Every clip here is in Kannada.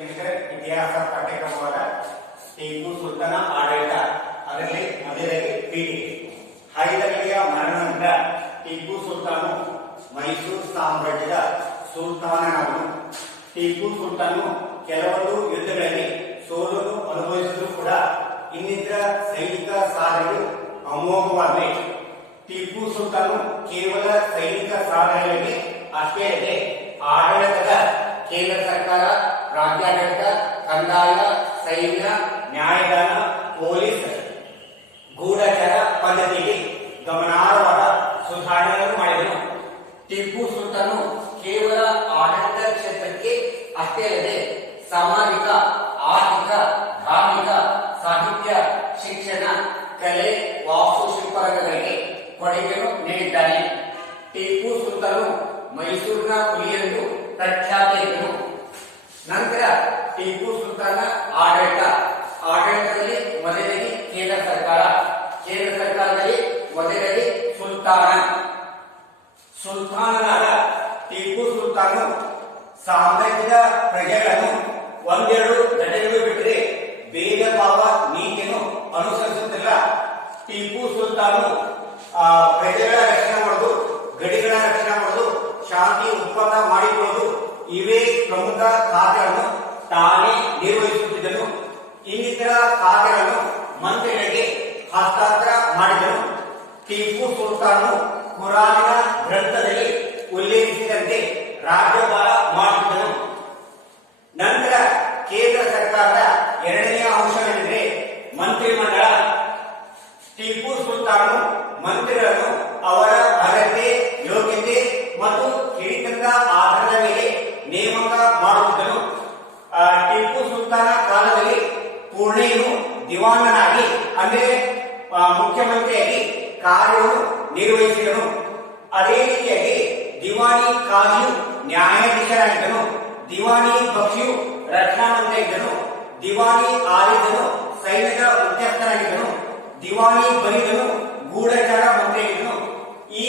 ಇತಿಹಾಸ ಪಠ್ಯಕ್ರಮವಾದ ಟಿಪ್ಪು ಸುಲ್ತಾನ ಆಡಳಿತ ಅದರಲ್ಲಿ ಮೊದಲಿಗೆ ಪೀಠಿಕೆ. ಹೈದರಾಲಿಯ ಮರಣ ನಂತರ ಟಿಪ್ಪು ಸುಲ್ತಾನು ಮೈಸೂರು ಸಾಮ್ರಾಜ್ಯದ ಸುಲ್ತಾನನಾದನು. ಟಿಪ್ಪು ಸುಲ್ತಾನು ಕೆಲವೊಂದು ಯುದ್ಧಗಳಲ್ಲಿ ಸೋಲನ್ನು ಅನುಭವಿಸಿದರೂ ಕೂಡ ಇನ್ನಿತರ ಸೈನಿಕ ಸಾಧನೆಗಳು ಅಮೋಘವಾಗಿವೆ. ಟಿಪ್ಪು ಸುಲ್ತಾನು ಕೇವಲ ಸೈನಿಕ ಸಾಧನೆಗಳಿಗೆ ಅಷ್ಟೇ ಅಲ್ಲದೆ ಆಡಳಿತದ ಕೇಂದ್ರ ಸರ್ಕಾರ, ರಾಜ್ಯಾಡಳಿತ, ಕಂದಾಯ, ಸೈನ್ಯ, ನ್ಯಾಯದಾನ, ಪೊಲೀಸ್, ಗೂಢಚಾರ ಪದ್ಧತಿಗೆ ಗಮನಾರ್ಹವಾದ ಸುಧಾರಣೆಗಳನ್ನು ಮಾಡಿದನು. ಟಿಪ್ಪು ಸುಲ್ತಾನು ಕೇವಲ ಆಡಳಿತ ಕ್ಷೇತ್ರಕ್ಕೆ ಅಷ್ಟೇ ಅಲ್ಲದೆ ಸಾಮಾಜಿಕ, ಆರ್ಥಿಕ, ಧಾರ್ಮಿಕ, ಸಾಹಿತ್ಯ, ಶಿಕ್ಷಣ, ಕಲೆ, ವಾಸ್ತುಶಿಲ್ಪಗಳಿಗೆ ಕೊಡುಗೆಯನ್ನು ನೀಡಿದ್ದಾನೆ. ಟಿಪ್ಪು ಸುಲ್ತಾನು ಮೈಸೂರಿನ ಹುಲಿಯೆಂದು ಪ್ರಖ್ಯಾತಿಯಾಗಿದ್ದನು. ನಂತರ ಟಿಪ್ಪು ಸುಲ್ತಾನ ಆಡಳಿತದಲ್ಲಿ ಮೊದಲಿಗೆ ಕೇಂದ್ರ ಸರ್ಕಾರದಲ್ಲಿ ಮೊದಲಿಗೆ ಸುಲ್ತಾನನಾದ ಟಿಪ್ಪು ಸುಲ್ತಾನು ಸಾಮ್ರಾಜ್ಯದ ಪ್ರಜೆಗಳನ್ನು ಒಂದೆರಡು ಘಟನೆಗಳು ಬಿಟ್ಟರೆ ಭೇದ ಭಾವ ನೀತಿಯನ್ನು ಅನುಸರಿಸುತ್ತಿಲ್ಲ. ಟಿಪ್ಪು ಸುಲ್ತಾನು ಪ್ರಜೆಗಳ ರಕ್ಷಣೆ ಮಾಡುವುದು, ಗಡಿಗಳ ರಕ್ಷಣೆ ಮಾಡುವುದು, ಶಾಂತಿ ಒಪ್ಪಂದ ಮಾಡಿಕೊಳ್ಳುವುದು ಇವೇ ಪ್ರಮುಖ ಖಾತೆಗಳನ್ನು ತಾನೇ ನಿರ್ವಹಿಸುತ್ತಿದ್ದನು. ಇನ್ನಿತರ ಖಾತೆಗಳನ್ನು ಮಂತ್ರಿಗಳಿಗೆ ಹಸ್ತಾಂತರ ಮಾಡಿದನು. ಟಿಪ್ಪು ಸುಲ್ತಾನು ಕುರಾನಿನ ಗ್ರಂಥದಲ್ಲಿ ಉಲ್ಲೇಖಿಸಿದಂತೆ ರಾಜ್ಯಭಾರ ಮಾಡುತ್ತಿದ್ದನು. ನಂತರ ಕೇಂದ್ರ ಸರ್ಕಾರದ ಎರಡನೆಯ ಅಂಶವೆಂದರೆ ಮಂತ್ರಿಮಂಡಲ. ಟಿಪ್ಪು ಸುಲ್ತಾನು ಮಂತ್ರಿಗಳನ್ನು ಅವರ ಅರ್ಹತೆ, ಯೋಗ್ಯತೆ ಮತ್ತು ಹಿರಿತನದ ಆಧಾರದ ಮೇಲೆ ನೇಮಕ ಮಾಡುತ್ತಿದ್ದನು. ಟಿಪ್ಪು ಸುಲ್ತಾನ ಕಾಲದಲ್ಲಿ ಪೂರ್ಣೆಯನ್ನು ದಿವಾನನಾಗಿ ಅಂದರೆ ಮುಖ್ಯಮಂತ್ರಿಯಾಗಿ ಕಾರ್ಯವನ್ನು ನಿರ್ವಹಿಸಿದನು. ಅದೇ ರೀತಿಯಾಗಿ ದಿವಾನಿ ಕಾಜಿಯು ನ್ಯಾಯಾಧೀಶರಾಗಿದ್ದನು. ದಿವಾನಿ ಬಕ್ಷಿಯು ರಕ್ಷಣಾ ಮಂತ್ರಿಯಾಗಿದ್ದನು. ದಿವಾನಿ ಆಲಿದನು ಸೈನ್ಯದ ಮುಖ್ಯಸ್ಥರಾಗಿದ್ದನು. ದಿವಾನಿ ಬಲಿದನು ಗೂಢಚಾರ ಮಂತ್ರಿಯಾಗಿದ್ದನು. ಈ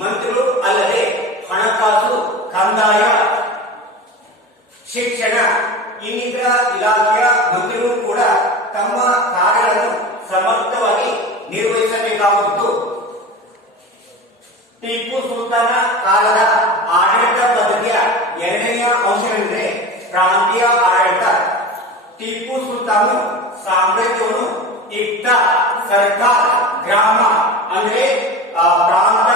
ಮಂತ್ರಿಗಳು ಅಲ್ಲದೆ ಹಣಕಾಸು, ಕಂದಾಯ, ಶಿಕ್ಷಣ ಇನ್ನಿತರ ಇಲಾಖೆಯ ಮಂತ್ರಿಗಳು ಕೂಡ ತಮ್ಮ ಕಾರ್ಯಗಳನ್ನು ಸಮರ್ಥವಾಗಿ ನಿರ್ವಹಿಸಬೇಕಾಗಿತ್ತು. ಟಿಪ್ಪು ಸುಲ್ತಾನ ಕಾಲದ ಆಡಳಿತ ಪದ್ಧತಿಯ ಎರಡನೆಯ ಅಂಶವೆಂದರೆ ಪ್ರಾಂತೀಯ ಆಡಳಿತ. ಟಿಪ್ಪು ಸುಲ್ತಾನು ಸಾಮ್ರಾಜ್ಯವನ್ನು ಇಟ್ಟ ಸರ್ಕಾರ, ಗ್ರಾಮ ಅಂದರೆ ಪ್ರಾಂತ,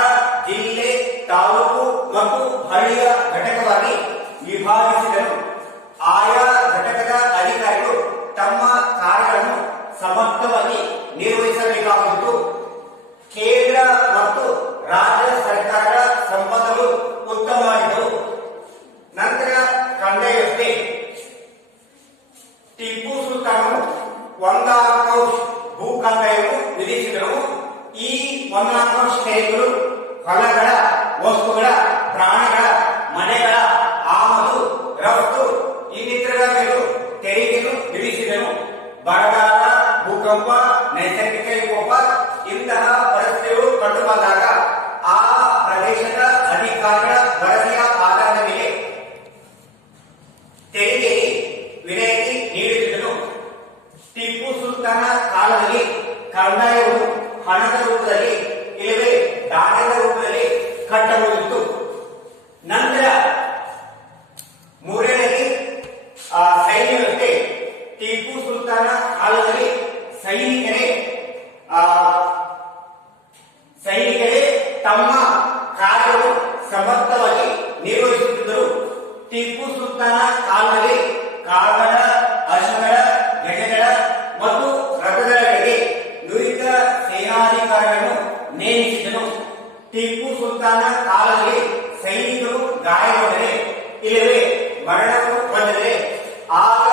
ಜಿಲ್ಲೆ, ತಾಲೂಕು ಮತ್ತು ಹಳ್ಳಿಯ ಘಟಕವಾಗಿ ವಿಭಾಗಿಸಿದನು. ಆಯಾ ಘಟಕದ ಅಧಿಕಾರಿಗಳು ತಮ್ಮ ಕಾರ್ಯಗಳನ್ನು ಸಮರ್ಥವಾಗಿ ನಿರ್ವಹಿಸಬೇಕಾಗಿತ್ತು. ಕೇಂದ್ರ ಮತ್ತು ರಾಜ್ಯ ಸರ್ಕಾರದ ಸಂಬಂಧಗಳು ಉತ್ತಮವಾಗಿದ್ದವು. ನಂತರ ಕಂದಾಯ ವ್ಯವಸ್ಥೆ. ಟಿಪ್ಪು ಸುಲ್ತಾನು ಒಂದಾಕೌಶ್ ಭೂ ಕಂದಾಯವನ್ನು ವಿಧಿಸಿದರು. ಈ ಒಂದಾಕೌಶ್ ತೆರಿಗೆಗಳು ಹೊಲಗಳ, ವಸ್ತುಗಳ, ಪ್ರಾಣಿಗಳ, ಮನೆಗಳ ಆಮದು, ರಫ್ತು ಇನ್ನಿತರ ಮೇಲೂ ತೆರಿಗೆಯನ್ನು ವಿಧಿಸಿದನು. ಬರಗಾಲ, ಭೂಕಂಪ, ನೈಸರ್ಗಿಕ ವಿಕೋಪ ಇಂತಹ ಪರಿಸ್ಥಿತಿಗಳು ಕಂಡುಬಂದಾಗ ಆ ಪ್ರದೇಶದ ಅಧಿಕಾರಿಗಳ ವರದಿಯ ಆಧಾರದ ಮೇಲೆ ತೆರಿಗೆ ವಿನಾಯಿತಿ ನೀಡುತ್ತಿದ್ದನು. ಟಿಪ್ಪು ಸುಲ್ತಾನ ಕಾಲದಲ್ಲಿ ಕಂದಾಯವನ್ನು ಹಣದ ರೂಪದಲ್ಲಿ ಇಲ್ಲವೇ ದಾನದ ರೂಪದಲ್ಲಿ ಕಟ್ಟಬಹುದಿತ್ತು. ನಂತರ ಮೂರನೇದಾಗಿ ಸೈನ್ಯ ವ್ಯವಸ್ಥೆ. ಟಿಪ್ಪು ಸುಲ್ತಾನ ಕಾಲದಲ್ಲಿ ಸೈನಿಕರೇ ತಮ್ಮ ಕಾರ್ಯವನ್ನು ಸಮರ್ಥವಾಗಿ ನಿರ್ವಹಿಸುತ್ತಿದ್ದರು. ಟಿಪ್ಪು ಸುಲ್ತಾನ ಕಾಲದಲ್ಲಿ ಕಾಲ್ಗಳ, ಅಶ್ವಗಳ, ಗಜಗಳ ಮತ್ತು ರಥಗಳಿಗೆ ನುರಿತ ಸೇನಾಧಿಕಾರಿಗಳನ್ನು ನೇಮಿಸಿದನು. ಟಿಪ್ಪು ಸುಲ್ತಾನ ಕಾಲದಲ್ಲಿ ಸೈನಿಕರು ಗಾಯಗೊಂಡರೆ ಇಲ್ಲವೇ ಮರಣವನ್ನು ಹೊಂದಿದರೆ ಆಗ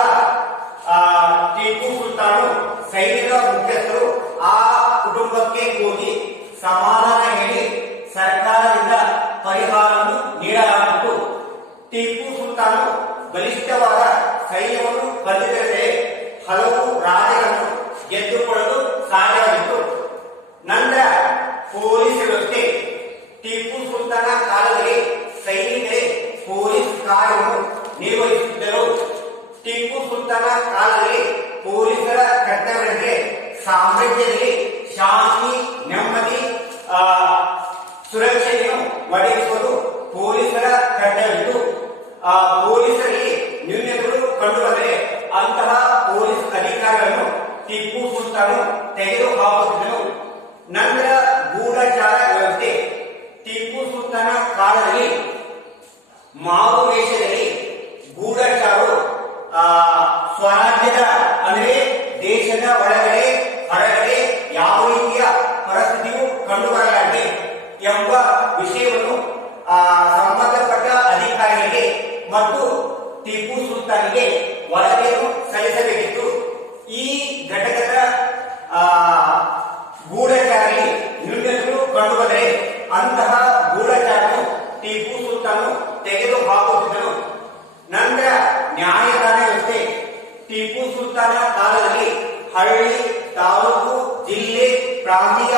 ಟಿಪ್ಪು ಸುಲ್ತಾನು ಸೈನಿಕ ಮುಖ್ಯಸ್ಥರು ಆ ಕುಟುಂಬಕ್ಕೆ ಹೋಗಿ ಸಮಾಧಾನ ಹೇಳಿ ಸರ್ಕಾರದಿಂದ ಪರಿಹಾರವನ್ನು ನೀಡಲಾಗಿತ್ತು. ಟಿಪ್ಪು ಸುಲ್ತಾನು ಬಲಿಷ್ಠವಾದ ಸೈನ್ಯವನ್ನು ಹೊಂದಿದರೆ ಹಲವು ರಾಜ್ಯಗಳನ್ನು ಗೆದ್ದುಕೊಳ್ಳಲು ಸಾಧ್ಯವಾಗಿತ್ತು. ನಂತರ ಪೊಲೀಸ್ ವ್ಯವಸ್ಥೆ. ಟಿಪ್ಪು ಸುಲ್ತಾನ ಕಾಲದಲ್ಲಿ ಸೈನಿಕರೇ ಪೊಲೀಸ್ ಕಾರ್ಯವನ್ನು ನಿರ್ವಹಿಸುತ್ತಿದ್ದರು. ಟಿಪ್ಪು ಕಾಲದಲ್ಲಿ ಪೊಲೀಸರ ಕರ್ತವ್ಯಗಳಿಗೆ ಸಾಮ್ರಾಜ್ಯದಲ್ಲಿ ಶಾಂತಿ ನೆಮ್ಮದಿ ಸುರಕ್ಷತೆಯನ್ನು ಒದಗಿಸುವುದು ಪೊಲೀಸರ ಕರ್ತವ್ಯವಿದ್ದು ಪೊಲೀಸರಿಗೆ ನ್ಯೂನತೆಗಳು ಕಂಡುಬಂದರೆ ಅಂತಹ ಪೊಲೀಸ್ ಅಧಿಕಾರಿಗಳನ್ನು ಟಿಪ್ಪು ಸುಲ್ತಾನ್ ತೆಗೆದುಹಾಕುತ್ತಿದ್ದನು. ನಂತರ ಗೂಢಚಾರ ವ್ಯವಸ್ಥೆ. ಟಿಪ್ಪು ಸುಲ್ತಾನ ಕಾಲದಲ್ಲಿ ಮಾರು ವೇಷದಲ್ಲಿ ಗೂಢಚಾರರು ಸ್ವರಾಜ್ಯದ ಅಂದರೆ ದೇಶದ ಒಳಗಡೆ ಹೊರಗಡೆ ಯಾವ ರೀತಿಯ ಪರಿಸ್ಥಿತಿಯು ಕಂಡುಬರಲಾಗಿದೆ ಎಂಬ ವಿಷಯವನ್ನು ಸಂಬಂಧಪಟ್ಟ ಅಧಿಕಾರಿಗಳಿಗೆ ಮತ್ತು ಟಿಪ್ಪು ಸುಲ್ತಾನ್ಗೆ ವರದಿಯನ್ನು ಸಲ್ಲಿಸಬೇಕಿತ್ತು. ಈ ಘಟಕದ ಗೂಢಚಾರಿ ನ್ಯೂನತೆಗಳು ಕಂಡುಬಂದರೆ ಅಂತಹ ಗೂಢಚಾರನು ಟಿಪ್ಪು ಸುಲ್ತಾನ್ ತೆಗೆದುಹಾಕುತ್ತಿದ್ದನು. ನಂತರ ನ್ಯಾಯದಾನ ವ್ಯವಸ್ಥೆ. ಟಿಪ್ಪು ಸುಲ್ತಾನ ಕಾಲದಲ್ಲಿ ಹಳ್ಳಿ, ತಾಲೂಕು, ಜಿಲ್ಲೆ, ಪ್ರಾಂತೀಯ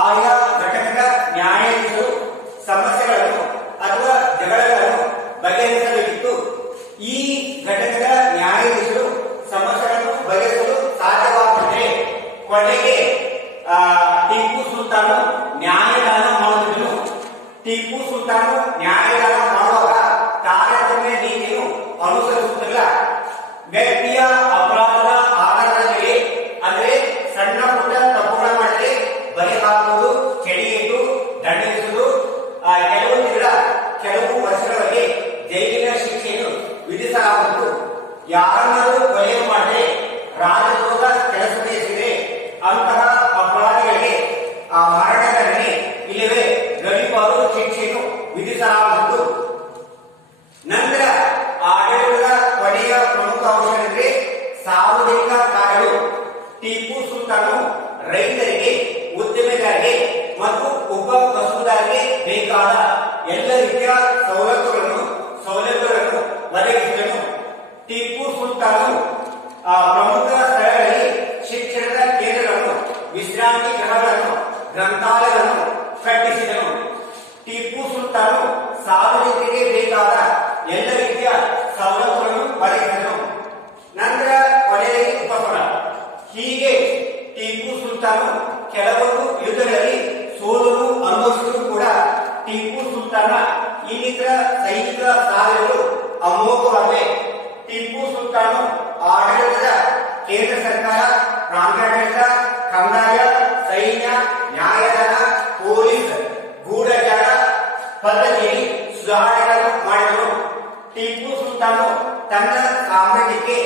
ಆಯಾ ಘಟಕದ ನ್ಯಾಯಾಧೀಶರು ಸಮಸ್ಯೆಗಳನ್ನು ಅಥವಾ ಜಗಳಗಳನ್ನು ಬಗೆಹರಿಸಬೇಕಿತ್ತು. ಈ ಘಟಕದ ನ್ಯಾಯಾಧೀಶರು ಸಮಸ್ಯೆಗಳನ್ನು ಬಗೆಹರಿಸಲು ಸಾಧ್ಯವಾಗುತ್ತದೆ. ಕೊನೆಗೆ ಟಿಪ್ಪು ಸುಲ್ತಾನ್ ನ್ಯಾಯದಾನ ಮಾಡುತ್ತಿದ್ದನು. ಟಿಪ್ಪು ಸುಲ್ತಾನ್ ನ್ಯಾಯದಾನ ಮಾಡುವಾಗ ತಾರತಮ್ಯ ನೀತಿಯನ್ನು ಅನುಸರಿಸುತ್ತಿಲ್ಲ. ವ್ಯಕ್ತಿಯ ಅಪರಾಧದ ಆಧಾರದ ಮೇಲೆ ಅಂದರೆ ಸಣ್ಣ ಪುಟ್ಟ ತಪ್ಪುಗಳ ಮಾಡಿದರೆ ಬಲಿ ಹಾಕುವುದು, ಕೆಡಿಯಿಟ್ಟು ದಂಡಿಸುವುದು, ಕೆಲವು ವರ್ಷಗಳವರೆಗೆ ಜೈಲಿನ ಶಿಕ್ಷೆಯನ್ನು ವಿಧಿಸಲಾಗುವುದು. ಯಾರನ್ನಾದರೂ ಕೊಲೆ ಮಾಡಿದರೆ ರಾಜದ್ರೋಹ ಕೆಲಸಕ್ಕೆ ಎಸಗಿದರೆ ಅಂತಹ ಅಪರಾಧಿಗಳಿಗೆ ಮರಣದಂಡನೆ ಇಲ್ಲವೇ ಗಡಿಪಾರು ಶಿಕ್ಷೆಯನ್ನು ವಿಧಿಸಲಾಗುವುದು. ನಂತರ ಆಡಳಿತದ ಕೊನೆಯ ಪ್ರಮುಖ ಅಂಶವೆಂದರೆ ಸಾರ್ವಜನಿಕ ಕಾರ್ಯಗಳು. ಟಿಪ್ಪು ಸುಲ್ತಾನ್ ರೈತರಿಗೆ, ಉದ್ಯಮಿಗಳಿಗೆ ಮತ್ತು ಉಪ ಕಸುಬುದಾರರಿಗೆ ಬೇಕಾದ ಎಲ್ಲ ರೀತಿಯ ಸವಲತ್ತುಗಳನ್ನು ಒದಗಿಸಿದನು. ಟಿಪ್ಪು ಸುಲ್ತಾನ್ ಪ್ರಮುಖ ಸ್ಥಳಗಳಲ್ಲಿ ಶಿಕ್ಷಣದ ಕೇಂದ್ರಗಳನ್ನು, ವಿಶ್ರಾಂತಿ ಗೃಹಗಳನ್ನು, ಗ್ರಂಥಾಲಯಗಳನ್ನು ಕಟ್ಟಿಸಿದನು. ಟಿಪ್ಪು ಸುಲ್ತಾನ್ ಸಾರ್ವಜನಿಕರಿಗೆ ಬೇಕಾದ ಎಲ್ಲ ರೀತಿಯ ಸವಲತ್ತುಗಳನ್ನು ಒದಗಿಸಿದನು. ನಂತರ ಕೊನೆಯಲ್ಲಿ ಉಪಸಂಹಾರ. ಹೀಗೆ ಟಿಪ್ಪು ಸುಲ್ತಾನ್ ಕೆಲವೊಂದು ಯುದ್ಧಗಳಲ್ಲಿ ಸೋಲನ್ನು ಅನುಭವಿಸಿದರೂ ಕೂಡ ಟಿಪ್ಪು ಸುಲ್ತಾನ ಇನ್ನಿತರ ಸೈನಿಕ ಸಾಧನೆಗಳು ಅಮೋಘವಾಗಿವೆ. ಟಿಪ್ಪು ಸುಲ್ತಾನ್ ಆಡಳಿತದ ಕೇಂದ್ರ ಸರ್ಕಾರ, ಪ್ರಾಂತಾಡಳಿತ, ಕಂದಾಯ, ಸೈನ್ಯ, ನ್ಯಾಯದಾನ, ಪೊಲೀಸ್, ಗೂಢಚಾರ ಪದ್ಧತಿಯಲ್ಲಿ ಸುಧಾರಣೆಗಳನ್ನು ಮಾಡಿದನು. ಟಿಪ್ಪು ಸುಲ್ತಾನ್ ತನ್ನ ಸಾಮ್ರಾಜ್ಯಕ್ಕೆ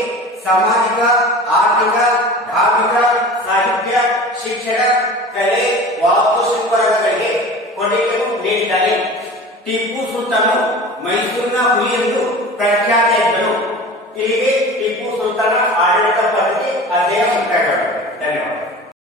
ಸಾಮಾಜಿಕ, ಆರ್ಥಿಕ, ಧಾರ್ಮಿಕ, ಸಾಹಿತ್ಯ, ಶಿಕ್ಷಣ, ಕಲೆ, ವಾಸ್ತುಶಿಲ್ಪಗಳಿಗೆ ಕೊಡುಗೆಯನ್ನು ನೀಡಿದ್ದಾನೆ. ಟಿಪ್ಪು ಸುಲ್ತಾನ್ ಮೈಸೂರಿನ ಹುಲಿ ಎಂದು ಪ್ರಖ್ಯಾತಿಯಾಗಿದ್ದನು.